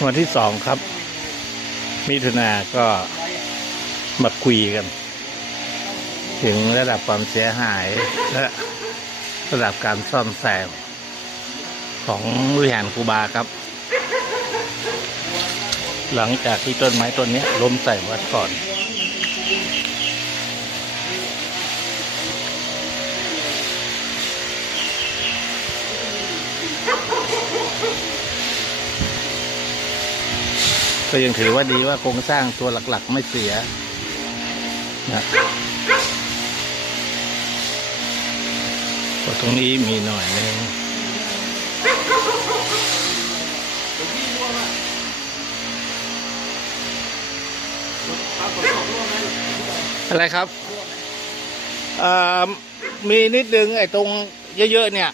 วันที่2ครับมิถุนาก็มาคุยกันถึงระดับความเสียหายและระดับการซ่อมแซมของวิหารครูบาครับหลังจากที่ต้นไม้ต้นนี้ล้มใส่วัดก่อนก็ยังถือว่าดีว่าโครงสร้างตัวหลักๆไม่เสียนะตรงนี้มีหน่อยนึงอะไรครับมีนิดนึงไอ้ตรงเยอะๆเนี่ย